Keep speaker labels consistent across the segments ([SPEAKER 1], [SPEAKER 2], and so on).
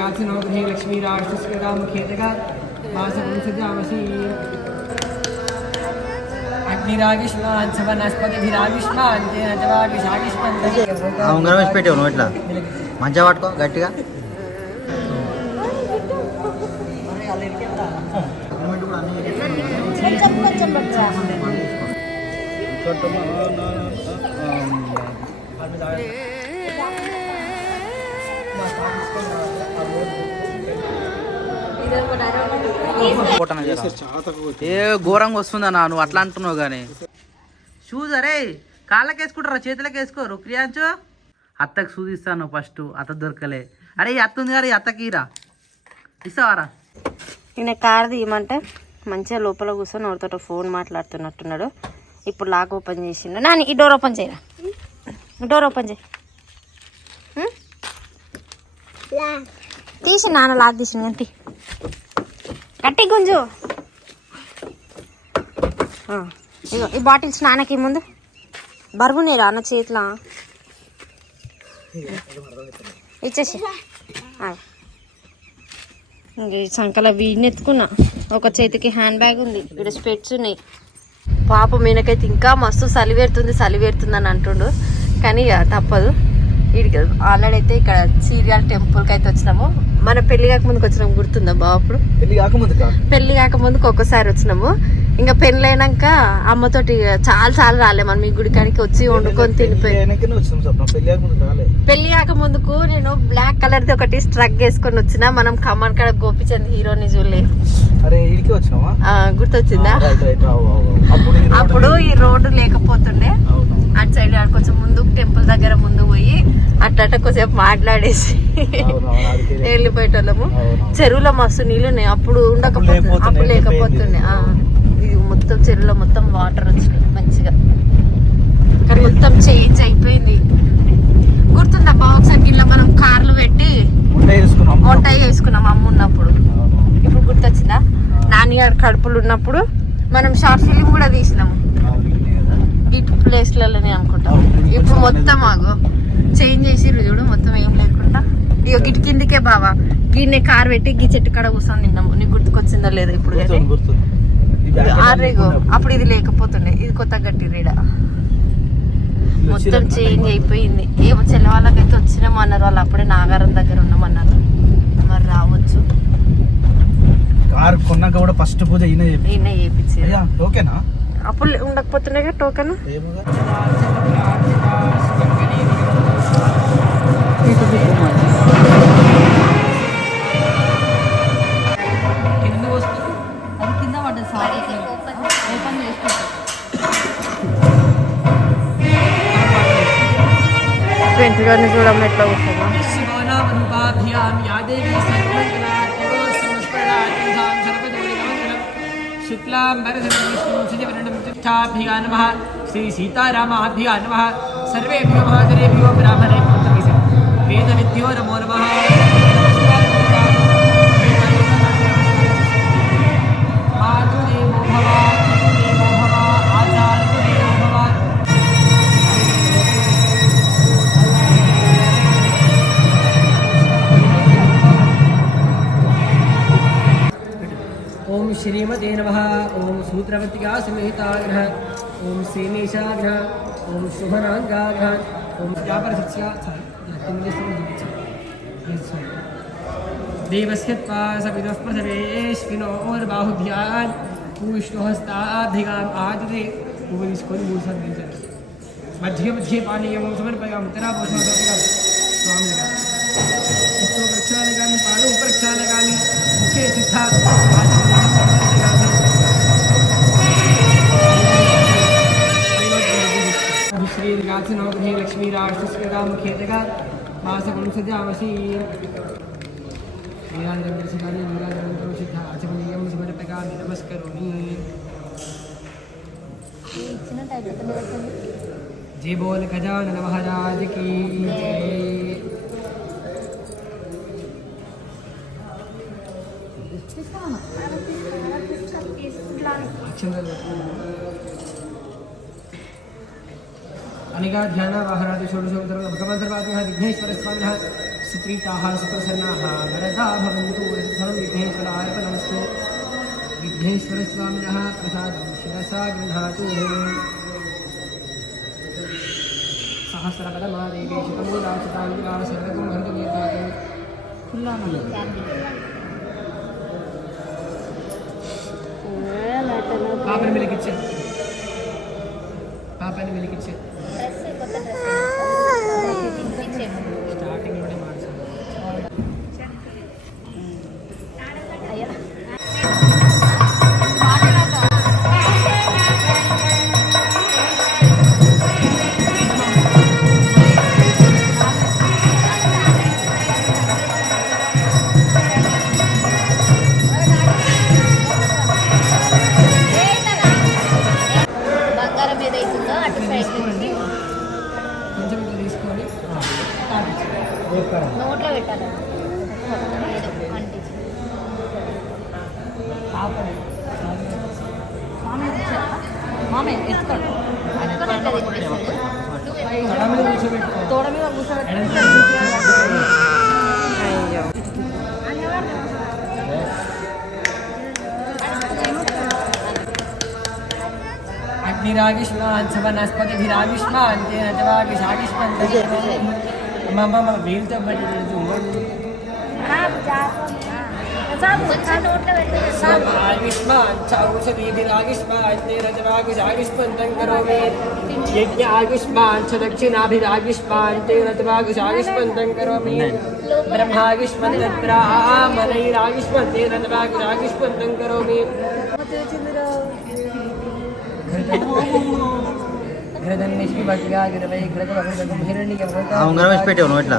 [SPEAKER 1] गाथिनोग्रहे लक्ष्मीराष्ट्रस्कृतामुखेतका वासवंशजामसी अग्निरागिष्मान् च वनस्पतिभिरागिष्मान् तेन च वागिषागिष्मन्
[SPEAKER 2] ఆ ఉంగరం వేసి పెట్టావు నువ్వు ఇట్లా మంచిగా పట్టుకో గట్టిగా
[SPEAKER 3] కొంచెం కొంచెం పట్టురా.
[SPEAKER 4] ఏ ఘోరంగా వస్తుందన్నా నువ్వు అట్లా అంటున్నావు కానీ. షూస్ అరే కాళ్ళకి వేసుకుంటారా చేతులకు వేసుకోరు? క్రియాంచు. అత్తకి షూస్ ఇస్తాను ఫస్ట్ అత్త దొరకలే. అరే ఈ అత్త ఉంది కదా ఈ అత్తకి ఇరా ఇస్తావారా
[SPEAKER 3] నేను కార్ తీయమంటే మంచిగా లోపల కూర్చొని ఎవరితో ఫోన్ మాట్లాడుతున్నట్టున్నాడు. ఇప్పుడు లాక్ ఓపెన్ చేసిండు. నాని ఈ డోర్ ఓపెన్ చేయరా? డోర్ ఓపెన్ చేయి. తీసి నాన్న లాక్ తీసిన అంతే గట్టి గుంజు. ఇగో ఈ బాటిల్స్ నాన్నకి ముందు. బరువునే రా అన్న చేతిలో? ఇచ్చేసి. ఆ. ఈ సంకల వీడిని ఎత్తుకున్నా ఒక చేతికి హ్యాండ్ బ్యాగ్ ఉంది. ఇక్కడ స్పెట్స్ ఉన్నాయి. పాప మీనకైతే ఇంకా మస్తు చలి పెడుతుంది చలి అని అంటుండు. కానీ ఇక తప్పదు. వీడికి ఆల్రెడీ అయితే ఇక్కడ సీరియల్ టెంపుల్కి అయితే వచ్చినాము. మన పెళ్ళి కాక ముందుకు వచ్చినాము గుర్తుందా బాబు అప్పుడు?
[SPEAKER 2] పెళ్ళి కాకముందు
[SPEAKER 3] పెళ్ళి కాక ముందుకు ఒక్కసారి వచ్చినాము. ఇంకా పెళ్ళైనాక అమ్మతోటి చాలా చాలా రాలే మనం ఈ గుడికాడికి వచ్చి వండుకొని తినిపోయి
[SPEAKER 2] వచ్చినాం
[SPEAKER 3] పెళ్ళి కాక ముందుకు నేను బ్లాక్ కలర్ ది ఒకటి స్ట్రక్ వేసుకొని వచ్చిన. మనం ఖమ్మన్ కాడ గోపిచంద్ హీరోని చూడలే. గుర్తొచ్చిందా?
[SPEAKER 2] అప్పుడు ఈ రోడ్డు
[SPEAKER 3] లేకపోతుండే. అటు సైడ్ కొంచెం ముందు టెంపుల్ దగ్గర ముందు పోయి అట్ట కొంచెంసేపు మాట్లాడేసి. వెళ్ళిపోయేటోళ్ళము. చెరువులో మస్తు నీళ్ళు ఉన్నాయి. అప్పుడు
[SPEAKER 2] లేకపోతుండే,
[SPEAKER 3] అప్పుడు లేకపోతుండే. ఇది మొత్తం చెరువులో మొత్తం వాటర్ వచ్చినాయి మంచిగా. కానీ మొత్తం చేంజ్ అయిపోయింది. గుర్తుందా బాక్స్ ఇలా మనం కార్లు పెట్టి
[SPEAKER 2] వంట
[SPEAKER 3] వేసుకున్నాం అమ్మ ఉన్నప్పుడు. ఇప్పుడు గుర్తొచ్చిందా? నాన్నగారు కడుపులు ఉన్నప్పుడు మనం షార్ట్ ఫిలిం కూడా తీసినాము. ఇటు ప్లేస్లలోనే అనుకుంటాం. ఇప్పుడు మొత్తం ఆగు. చేంజ్ చేసి చూడు మొత్తం ఏం లేకుండా. ఇక గిటి కిందికే బావా గిన్నె కార్ పెట్టి గీ చెట్టు కాడ కూర్చొని తిన్నాము. నీకు గుర్తుకొచ్చిందో లేదో ఇప్పుడు ఆరేగో
[SPEAKER 2] ఉన్నప్పుడు.
[SPEAKER 3] అప్పుడు. ఇది లేకపోతుండే. ఇది కొత్త గట్టి రీడ.
[SPEAKER 2] ఇది
[SPEAKER 3] మొత్తం చేంజ్ అయిపోయింది. ఏమో చెల్లె వాళ్ళకైతే వచ్చినాము అన్నారు. వాళ్ళు అప్పుడే నాగారం దగ్గర ఉన్నామన్నారు మరి రావచ్చు.
[SPEAKER 2] కార్ కొన్నాక కూడా ఫస్ట్ పూజ ఈయన
[SPEAKER 3] ఈయన చేయించారు
[SPEAKER 2] అయ్యా ఓకేనా
[SPEAKER 3] అప్పుడు ఉండకపోతుండే టోకెన్
[SPEAKER 2] ఏముగా
[SPEAKER 1] కింద వస్తుంది
[SPEAKER 3] అది కింద పడ్డది సారీ ఓపెన్ చేసుకుంటాం వెంట్రుకలను చూడడం ఎట్లా కూర్చున్నా
[SPEAKER 1] శుక్లాంబరధరం శ్రీ సీతారామాభ్యా నమ సర్వేభ్యో మహాజరేభ్యో वेदविद्यो नमो नमः ओम श्रीमते नमः। ओम सूत्रवत्या संहिताग्रह ओम सेमेशाग्रह ओम शुभनाङ्गाग्रह ओम व्यापारसस्या Indonesia dice. Insomma. देवस्यत्पासविदः पृथिवेश्विनोर्बाहुध्यान् पूष्णोहस्ताधिगाम् आदिते। उपनिष्कोन्मूर्धन्ते मध्ये मध्ये पानीयमं समर्पयामि तरापोषणं स्वामी प्रक्षालयामि पादौ प्रक्षालयामि मुखे सिद्धात् श्री नीलान्द्रदर्शकानि नीलान्द्रं सिद्धा आचमनीयं समर्पयामि नमस्करोमि जय बोल गजानन महाराज की जय। ध्यान वाहनादि षोडशोत्तरं भगवान् सर्वात्मः विघ्नेश्वरस्वामिनः सुप्रीताः सुप्रसन्नाः वरदा भवन्तु सर्वं विघ्नेश्वरार्पणमस्तु विघ्नेश्वरस्वामिनः प्रसादं शिरसा गृह्णातु सहस्रपदमादेवी शतमूला शताङ्गिला सर्वगं हरितमेतात् పాపని వెలిగించు పాపని వెలిగించు అగ్నిరాగిష్మాన్ తేన జవాగిషాగిష్మంత మమ్మ వీళ్ళతో బట్టి
[SPEAKER 3] కొంచెం నోట్లో పెట్టి
[SPEAKER 1] ఆగిష్మాన్ చౌషధీభిరాగిష్మాన్ తేన జవాగిషాగిష్మంతం కరోమి యజ్ఞ
[SPEAKER 5] ఉంగరం వేసి పెట్టావు నువ్వు ఇట్లా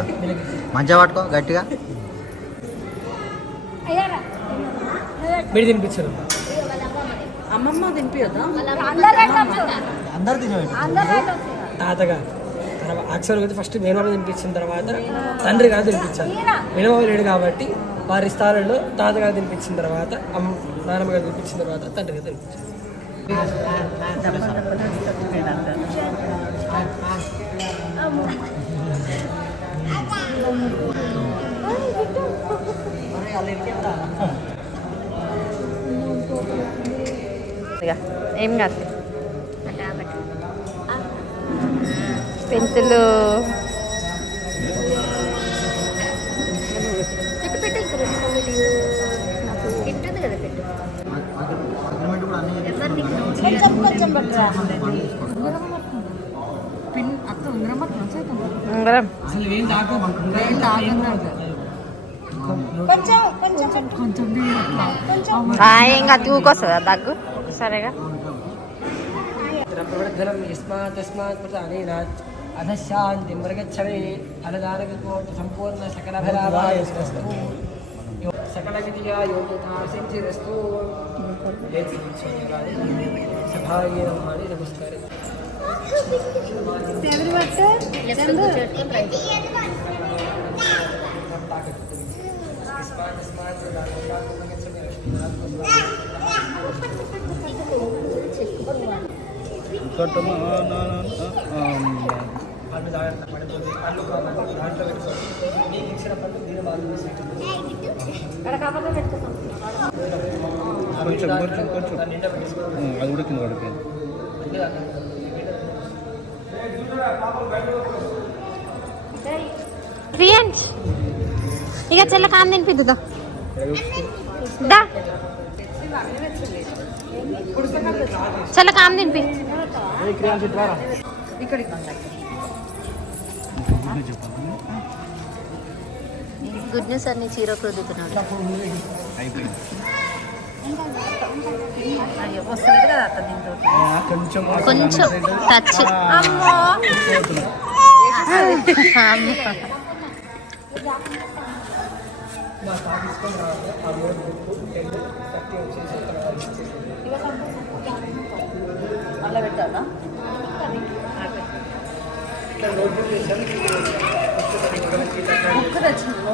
[SPEAKER 5] మంచిగా పట్టుకో గట్టిగా.
[SPEAKER 1] మీరు తినిపించరు.
[SPEAKER 3] అమ్మమ్మ తినిపియొద్దా?
[SPEAKER 5] అందరు తినబెట్టు.
[SPEAKER 1] తాతగా. తర్వాత యాక్చువల్గా ఫస్ట్ మేనమామ తినిపించిన తర్వాత తండ్రి గారు తినిపించాలి మేనమామ లేడు కాబట్టి వారి స్థానంలో తాతగారు తినిపించిన తర్వాత అమ్మ నాన్నమ్మ గారు తినిపించిన తర్వాత తండ్రి గారు తినిపించాలి
[SPEAKER 3] ఇక ఏం కాదు పెంతులు పెట్టు పెట్టు ఇంక రెండు సార్లు పెట్టదు కదా పెట్టు కొంచెం కొంచెం పట్టురా ఉంగరం.
[SPEAKER 1] అసలు ఏం
[SPEAKER 3] కాదు ఊకొస్తుందా దగ్గు? సరేగా.
[SPEAKER 1] ప్రవర్ధనం యస్మాత్ తస్మాత్ ప్రధానేనాత్ అధశాంతి మృగచ్చవే అలదానకోట సంపూర్ణ సకల ఫలాభాయస్తు సకల విద్యా యోగ్యతా సిద్ధిరస్తు సభాయ నమాని నమస్కారం
[SPEAKER 3] లెఫ్ట్ కూర్చోట్టుకొని రైట్
[SPEAKER 1] యస్మాత్
[SPEAKER 2] కొంచెం కొంచెం కొంచెం. అది కూడా కింద పడిపోయింది.
[SPEAKER 3] ప్రియాంష్ ఇక చెల్ల కామ్ తినిపిద్దా దా. చెల్ల కామ్ తినిపి. గుడ్ న్యూస్ అన్ని చీరకు రుద్దుతున్నాడు
[SPEAKER 2] కొంచెం
[SPEAKER 3] కొంచెం టచ్ అమ్మో అమ్మో తీసుకో, ఎక్కడ తీసుకో?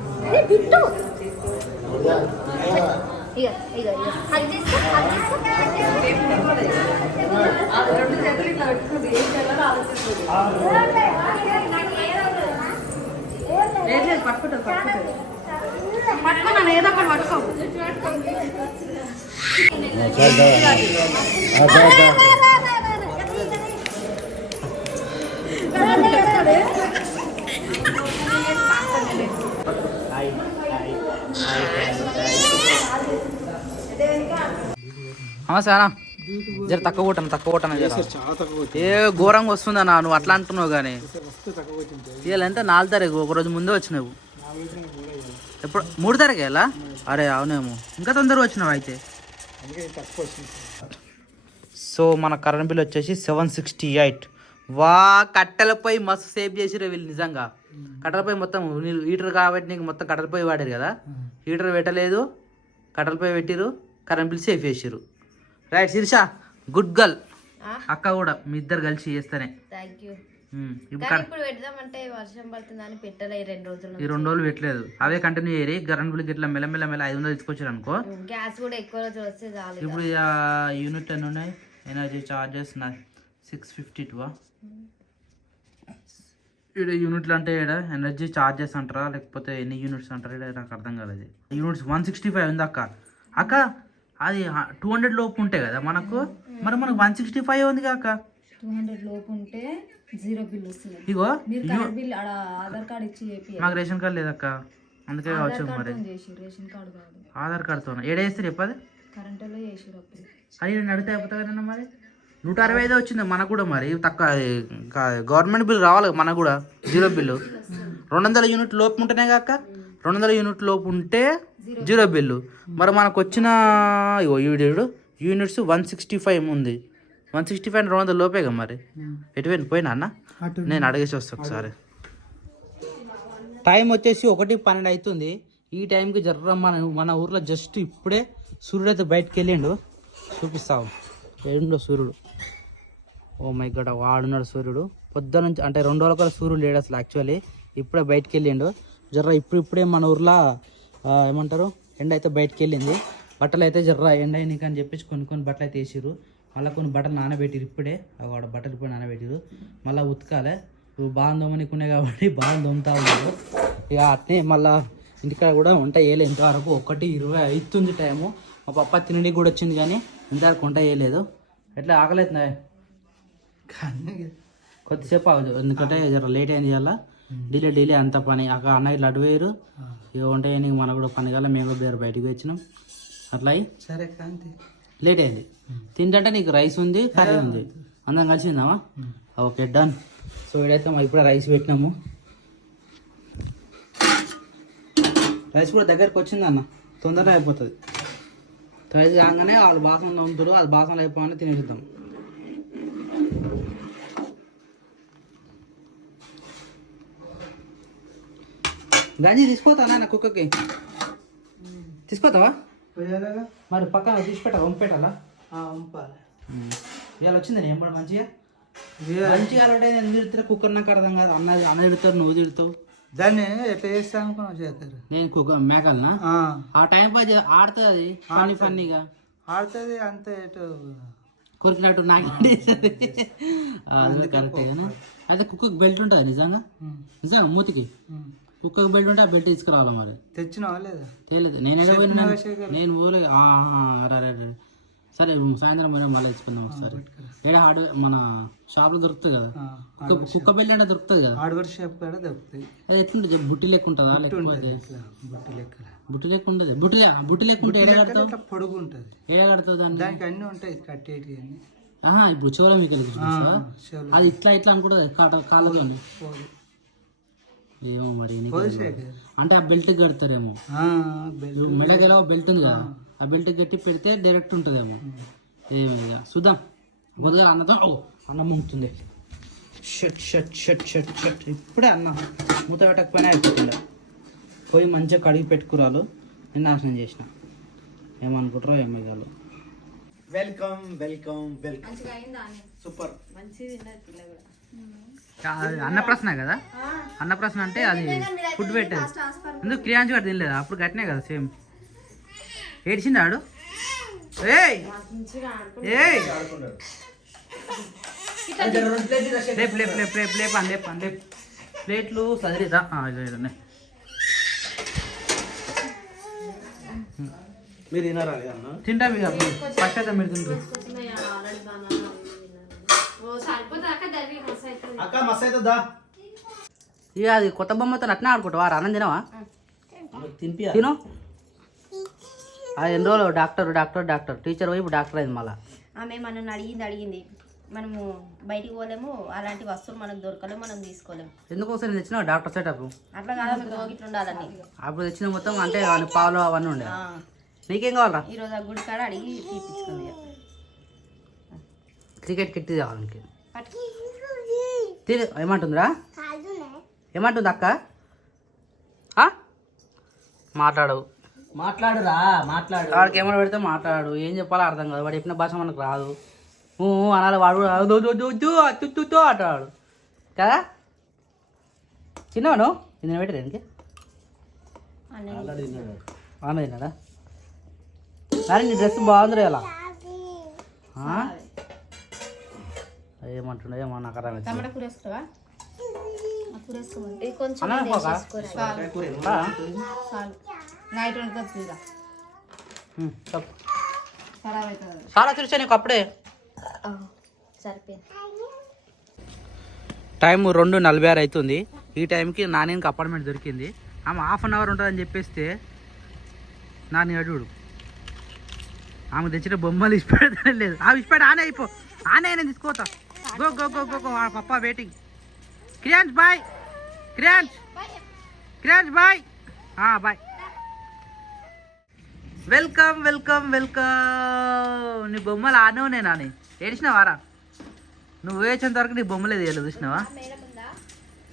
[SPEAKER 3] అది పట్టుకున్నాను ఏదో ఒకటి పట్టుకో
[SPEAKER 4] సారా జర తక్కువ కొట్టను తక్కువ కొట్టను ఏ ఘోరంగా వస్తుందన్నా నువ్వు అట్లా అంటున్నావు కానీ. ఇవాళ ఎంత? నాలుగు తారీఖు ఒక రోజు ముందే వచ్చినావు. ఎప్పుడు? మూడు తారీఖు ఎలా అరే అవునేమో. ఇంకా తొందరగా వచ్చినావు అయితే? సో మన కరెంట్ బిల్ వచ్చేసి సెవెన్ సిక్స్టీ ఎయిట్ వా కట్టెలపై మస్తు సేవ్ చేసిరు వీళ్ళు నిజంగా. కట్టెలపై మొత్తం హీటర్ కాబట్టి నీకు మొత్తం కట్టెలపై వాడారు కదా. హీటర్ పెట్టలేదు కట్టెలపై పెట్టిరు కరెంట్ బిల్ సేవ్ చేసిరు రైట్ శిరీష గుడ్ గర్ల్ అక్క కూడా మీ ఇద్దరు కలిసి చేస్తేనే. ఇప్పుడు
[SPEAKER 3] కానీ
[SPEAKER 4] కరెంట్
[SPEAKER 3] ఇప్పుడు పెడదామంటే వర్షం పడుతుందని పెట్టలే ఈ రెండు రోజులు
[SPEAKER 4] ఈ రెండు రోజులు పెట్టలేదు. అవే కంటిన్యూ చేయరి. కరెంట్ బిల్ ఇట్లా మెల్ల మెల్ల ఐదు వందలు తీసుకొచ్చారు అనుకో
[SPEAKER 3] గ్యాస్ కూడా ఎక్కువ రోజులు వస్తే చాలు.
[SPEAKER 4] ఇప్పుడు యూనిట్ ఎన్ని ఉన్నాయి? ఎనర్జీ చార్జెస్ నా సిక్స్ ఫిఫ్టీ టూ ఇక్కడ యూనిట్లు అంటే ఇక్కడ ఎనర్జీ చార్జెస్ అంటారా? లేకపోతే ఎన్ని యూనిట్స్ అంటారా? నాకు అర్థం కాలేదు. యూనిట్స్ వన్ సిక్స్టీ ఫైవ్ ఉంది అక్క. అక్క అది టూ హండ్రెడ్ లోపు ఉంటాయి కదా మనకు? మరి మనకు వన్ సిక్స్టీ ఫైవ్ ఉంది అక్క
[SPEAKER 6] టూ హండ్రెడ్ లోపు ఉంటే జీరో బిల్ వస్తుంది.
[SPEAKER 4] ఇగో
[SPEAKER 6] బిల్ ఆధార్ కార్డ్ ఇచ్చి
[SPEAKER 4] మాకు రేషన్ కార్డు లేదక్క. అందుకే కావచ్చు మరి.
[SPEAKER 6] రేషన్ కార్డు
[SPEAKER 4] ఆధార్ కార్డుతో ఏడేస్తారు చెప్పది
[SPEAKER 6] కరెంటులో
[SPEAKER 4] అది నేను అడిగితే అయిపోతా మరి? నూట అరవై ఐదు వచ్చింది మనకు కూడా మరి. తక్కువ గవర్నమెంట్ బిల్ రావాలి మనకు కూడా. Zero bill. రెండు వందల యూనిట్ లోపు ఉంటేనే కాక? రెండు వందల యూనిట్ లోపు ఉంటే జీరో బిల్లు. మరి మనకు వచ్చిన ఈడు యూనిట్స్ వన్ సిక్స్టీ ఫైవ్ ఉంది. వన్ సిక్స్టీ ఫైవ్ రెండు వందల లోపే కదా మరి? ఎటువైనా పోయినా అన్న? నేను అడిగేసి వస్తా ఒకసారి. టైం వచ్చేసి ఒకటి పన్నెండు అవుతుంది ఈ టైంకి జర్ర మన మన ఊర్లో జస్ట్ ఇప్పుడే సూర్యుడు అయితే బయటకు వెళ్ళిండు. చూపిస్తావు ఏండో సూర్యుడు. ఓ మై గడ్ వాడున్నాడు సూర్యుడు. పొద్దున నుంచి అంటే రెండు రోజుల సూర్యుడు లేడు అసలు యాక్చువల్లీ ఇప్పుడే బయటకు వెళ్ళిండు. జర్ర ఇప్పుడిప్పుడే మన ఊర్లో ఏమంటారు ఎండ అయితే బయటకు వెళ్ళింది బట్టలు అయితే జర్ర ఎండ అయినాక అని చెప్పేసి కొన్ని కొన్ని బట్టలు అయితే వేసిర్రు. మళ్ళీ కొన్ని బట్టలు నానబెట్టిరు ఇప్పుడే. వాడు బట్టలు ఇప్పుడు నానబెట్టిరు మళ్ళీ ఉతకాలే. ఇప్పుడు బాగా దోమనికున్నాయి కాబట్టి బాగా దొమ్ముతా ఉన్నారు. ఇక అట్నే మళ్ళీ ఇంటికాడ కూడా వంట వేయలేదు ఇంతవరకు ఒకటి ఇరవై అవుతుంది టైము. మా పప్ప తినడానికి కూడా వచ్చింది కానీ ఇంతవరకు వంట వేయలేదు. ఎట్లా ఆకలేతుందా? కొద్దిసేపు ఎందుకంటే జర లేట్ అయింది అలా డిలే డిలే అంత పని. అక్కడ అన్న ఇట్లా అటు వేయరు ఇక వంట చేయడానికి మనకు కూడా పని కల్లా మేము కూడా ಬೇರೆ బయటకు వచ్చినాం. అట్లా
[SPEAKER 2] సరే కాంతి
[SPEAKER 4] లేట్ అయింది. తింటే నీకు రైస్ ఉంది కర్రీ ఉంది. అందరం కలిసి తిందామా? Okay done. సో ఇడైతే మనం ఇప్పుడే రైస్ పెట్టినాము. రైస్ కూడా దగ్గరికి వచ్చింది అన్న. తొందరగా అయిపోతుంది. రైస్ కాగానే వాళ్ళు బాసనలో ఉంటారు అది బాసనలో అయిపోగానే తినేసిద్దాం. గంజి తీసుకోతానా నా కుక్కకి తీసుకోతావా మరి పక్కన తీసి పెట్టాలా వంపెట్టాలా
[SPEAKER 2] పంపాలి
[SPEAKER 4] ఇవాళ వచ్చింది నేను కూడా మంచిగా మంచిగా అంటే ఎందుకు తిడతారు కుక్కర్ నాకు అర్థం కాదు అన్న అన్న తిడతారు నువ్వు తిడతావు
[SPEAKER 2] దాన్ని ఎట్లా చేస్తా అనుకున్నావు చేస్తారు
[SPEAKER 4] నేను కుక్క మేకలనా ఆ టైం పాస్ ఆడుతుంది అది ఫన్నీ ఫన్నీగా
[SPEAKER 2] ఆడుతుంది అంతే ఎటు
[SPEAKER 4] కొరికినట్టు నాకు కరెక్టే కానీ అయితే కుక్కకి బెల్ట్ ఉంటుంది నిజంగా నిజంగా మూతికి కుక్కకి బెల్ట్ ఉంటే ఆ బెల్ట్ తీసుకురావాలి మరి.
[SPEAKER 2] తెచ్చినావా లేదా?
[SPEAKER 4] తెలియదు నేను నేను. సరే సాయంత్రం పోయినా మళ్ళీ ఇచ్చుకుందాం ఒకసారి. ఏడ హార్డ్ మన షాప్లో దొరుకుతుంది కదా. కుక్క బెల్ట్ అంటే దొరుకుతుంది కదా.
[SPEAKER 2] హార్డ్వేర్ షాప్ కాడ దొరుకుతాయి
[SPEAKER 4] అది ఎట్లుంటుంది? బుట్టి లెక్క ఉంటుందా? లేకపోతే
[SPEAKER 2] బుట్టి లెక్కల.
[SPEAKER 4] బుట్టి లెక్క ఉంటుంది. బుట్టి బుట్టి లెక్క ఉంటే ఏడ కడతావు?
[SPEAKER 2] పొడుగు ఉంటుంది.
[SPEAKER 4] ఏడ కడతావు దాన్ని?
[SPEAKER 2] దానికి అన్ని ఉంటాయి కట్టేటి అన్ని.
[SPEAKER 4] ఇప్పుడు చోళ మీకు. అది ఇట్లా ఇట్లా అనుకుంటుంది
[SPEAKER 2] పోదు.
[SPEAKER 4] ఏమో మరి. అంటే ఆ బెల్ట్ కడతారేమో.
[SPEAKER 2] ఆ, బెల్ట్
[SPEAKER 4] మెడగలో బెల్ట్ ఉంది కదా ఆ బెల్ట్ గట్టి పెడితే డైరెక్ట్ ఉంటుందేమో. ఏమి ఇక. చూద్దాం. మొదలుగా అన్నతో ఓ అన్నం ముంగుతుంది shut shut shut shut shut. ఇప్పుడే అన్న మూత పెట్టకపోయినా అయిపోతుండే. పోయి మంచిగా కడిగి పెట్టుకురాలు. నేను నాశనం చేసిన. ఏమనుకుంటారో ఏమయ్యాలు
[SPEAKER 2] వెల్కమ్ వెల్కమ్ వెల్కమ్ సూపర్
[SPEAKER 4] అన్నప్రశ్న కదా? అన్నప్రశ్న అంటే అది ఫుడ్ పెట్టేది. ఎందుకు క్రియాంశు గారు తినలేదు? అప్పుడు గట్టినే కదా సేమ్. ఏడిచింది ఆడు? ఏయ్! ఏయ్! లేపు లేపు లేపు లేపు లేపు అని లేపు అని లేపు. ప్లేట్లు సదిరిదా ఇదే
[SPEAKER 2] మీరు తినారా అన్న
[SPEAKER 4] తింటా ఇక ఫస్ట్ అయితే మీరు తింటారు.
[SPEAKER 2] అక్క మస్తు అవుతుందా
[SPEAKER 4] ఇక అది కొత్త బొమ్మతో అట్నే ఆడుకుంటావా ఆనంద్ తినవా?
[SPEAKER 2] తినిపి
[SPEAKER 4] తిను. ఆ ఎన్ని రోజులు డాక్టర్ డాక్టర్ డాక్టర్? టీచర్ వైపు డాక్టర్ అయింది మళ్ళా.
[SPEAKER 3] ఆమె మనల్ని అడిగింది అడిగింది. మనము బయటికి పోలేము అలాంటి వస్తువులు మనకు దొరకలేము మనం తీసుకోలేము.
[SPEAKER 4] ఎందుకోసం తెచ్చినావు డాక్టర్ సెటప్?
[SPEAKER 3] అట్లా కాదు రోగిట్లు ఉండాలని.
[SPEAKER 4] అప్పుడు తెచ్చిన మొత్తం అంటే పాలు అవన్నీ ఉండే. నీకేం కావాలరా?
[SPEAKER 3] ఈరోజు ఆ గుడి కాడ అడిగి తీపించుకుంది ఇక.
[SPEAKER 4] క్రికెట్ కిట్ కావాలి నీకు.
[SPEAKER 3] పట్టు.
[SPEAKER 4] తిని. ఏమంటుందిరా? ఏమంటుంది అక్క? ఆ? మాట్లాడవు.
[SPEAKER 1] మాట్లాడురా మాట్లాడు.
[SPEAKER 4] వాడికి ఏమైనా పెడితే మాట్లాడు. ఏం చెప్పాలో అర్థం కాదు. వాడు చెప్పిన భాష మనకు రాదు. అనాలి. వాడు కూడా దు, దు, దు, దు, అత్తు, తు, తు అంటాడు. కదా? చిన్నవాడు ఇది పెట్టరు ఎందుకు
[SPEAKER 3] అన్నయ్య.
[SPEAKER 4] ఆమె తిన్నాడా? అరే నీ డ్రెస్ బాగుంది అలా ఏమంటుండే ఏమో నాకు అర్థం.
[SPEAKER 6] టమాటా కూర కూర
[SPEAKER 3] ఇది కొంచెం?
[SPEAKER 6] చాలు. నైట్ వండుతుంది అవుతుంది.
[SPEAKER 4] చూసా నీకు అప్పుడే.
[SPEAKER 3] సరిపోయింది.
[SPEAKER 4] టైం రెండు నలభై ఆరు అవుతుంది. ఈ టైంకి నానికి అపార్ట్మెంట్ దొరికింది. ఆమె హాఫ్ అన్ అవర్ ఉంటుందని చెప్పేస్తే నాని అడుగుడు ఆమె తెచ్చిన బొమ్మలు ఇష్టపడతానే లేదు. ఆ ఇష్టపడి ఆనే అయిపో. ఆనే నేను తీసుకోతా go go go go go పప్ప వెయిటింగ్ క్రియాన్స్ బాయ్ క్రియాన్స్ క్రియాన్స్ bye bye welcome welcome welcome నీ బొమ్మలు ఆనవు నేను. అని ఏడిచినావారా నువ్వు వేసేంత వరకు నీ బొమ్మలే తీయలేదు చూసినావా?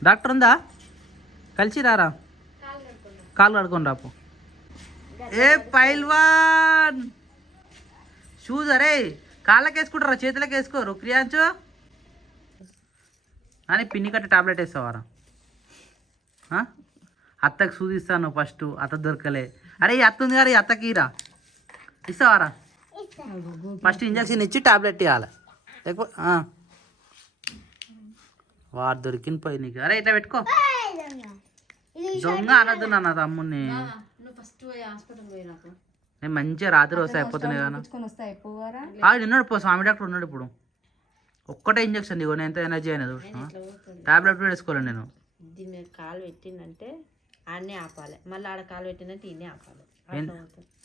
[SPEAKER 4] డాక్టర్ ఉందా? కలిసి రారా? కాలు కడుకొని రాపు ఏ పైల్వాన్! షూజ్ అరే కాళ్ళకి వేసుకుంటారా చేతులకు వేసుకోరు క్రియాంచు. అని పిన్ని కట్ట టాబ్లెట్ వేస్తావారా ఆ? అత్తకి సూది ఇస్తాను ఫస్ట్ అత్త దొరకలే. అరే ఈ అత్త ఉంది కదా ఈ అత్తకి ఇరా. ఇస్తావారా? ఫస్ట్ ఇంజక్షన్ ఇచ్చి టాబ్లెట్ ఇవ్వాలి లేకపోతే ఆ. వాడు దొరికిన పోయి నీకు. అరే ఇట్లా పెట్టుకో. దొంగ అనొద్దు తమ్ముడిని
[SPEAKER 6] నువ్వు హాస్పిటల్ పోయినాకు
[SPEAKER 4] నేను మంచిగా రాత్రి వస్తే అయిపోతున్నాయి కదా. ఉన్నాడు పో స్వామి డాక్టర్ ఉన్నాడు ఇప్పుడు. ఒక్కటే ఇంజక్షన్ నేను ఎంత ఎనర్జీ అయినా చూసిన టాబ్లెట్ వేసుకోవాలి నేను.
[SPEAKER 3] దీని మీద కాలు పెట్టిందంటే ఆడనే ఆపాలి. మళ్ళీ ఆడ కాలు పెట్టిందంటే ఈయనే ఆపాలి.
[SPEAKER 4] ఏం-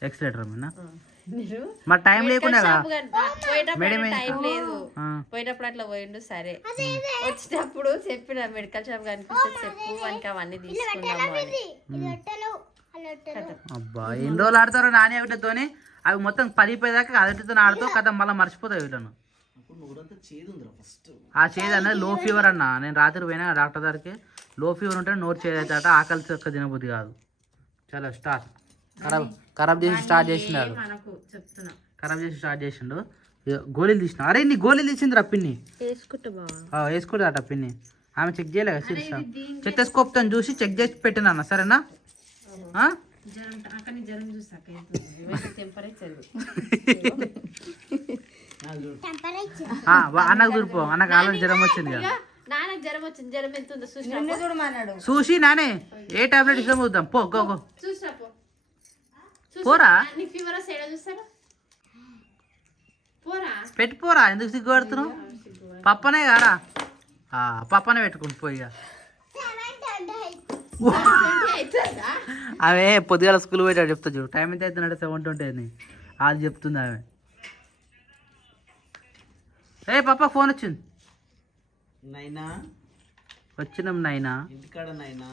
[SPEAKER 4] ఎక్సలేటర్ మీద
[SPEAKER 3] మీరు
[SPEAKER 4] మరి టైం లేకుండా కదా?
[SPEAKER 3] పోయేటప్పుడు అట్లా పోయిండు సరే. వచ్చినప్పుడు చెప్పిన మెడికల్ షాప్ కనిపిస్తే చెప్పు మనకి అవన్నీ
[SPEAKER 4] అబ్బా ఎన్ని రోజులు ఆడతారో నాని ఒకటితోని అవి మొత్తం పడిపోయేదాకా అదటితో ఆడుతూ కథ మళ్ళీ మర్చిపోతావు వీళ్ళను. ఆ చేదు అన్నది లో ఫీవర్ అన్న. నేను రాత్రి పోయినా డాక్టర్ దగ్గరికి లో ఫీవర్ ఉంటే నోరు చేదట ఆకలి చక్క తినబుద్ధి కాదు. చలో స్టార్ట్ ఖరాబ్ ఖరాబ్ చేసి స్టార్ట్
[SPEAKER 3] చెప్తున్నా.
[SPEAKER 4] ఖరాబ్ చేసి స్టార్ట్ చేసిండు. గోళీలు తీసిన. అరే నీ గోళీలు తీసింది రా పిన్ని.
[SPEAKER 3] వేసుకుంటా
[SPEAKER 4] వేసుకుంటాడట పిన్ని. ఆమె చెక్ చేయలే కదా సిరీస్ చెత్తస్కోప్ తను చూసి చెక్ చేసి పెట్టినా సరేనా?
[SPEAKER 3] జ్వరం చూసాక టెంపరేచర్
[SPEAKER 4] అన్నకు దూరిపో అన్నకు ఆల్రెడీ జ్వరం వచ్చింది కదా.
[SPEAKER 3] నాన్నకు జ్వరం వచ్చింది జ్వరం ఎంత ఉందో
[SPEAKER 4] చూసి నానే ఏ టాబ్లెట్ ఇస్తాం చూద్దాం. పో గో గో. పోరా.
[SPEAKER 3] నీ ఫీవర్ వస్తే ఏడ చూస్తారా? పోరా.
[SPEAKER 4] పెట్టుకోరా ఎందుకు సిగ్గుపడుతున్నావు? పప్పనే కారా ఆ, పప్పనే పెట్టుకుని పోయి ఆమె పొద్దుగాల స్కూల్ పోయేటప్పుడు చెప్తా చూడు టైం ఎంత అవుతున్నాడు సెవెన్ ట్వంటీ అని అది చెప్తుంది ఆమె. ఏ పప్ప ఫోన్ వచ్చింది.
[SPEAKER 2] నైనా?
[SPEAKER 4] వచ్చినాం నాయనా
[SPEAKER 2] ఇంటికాడ నైనా?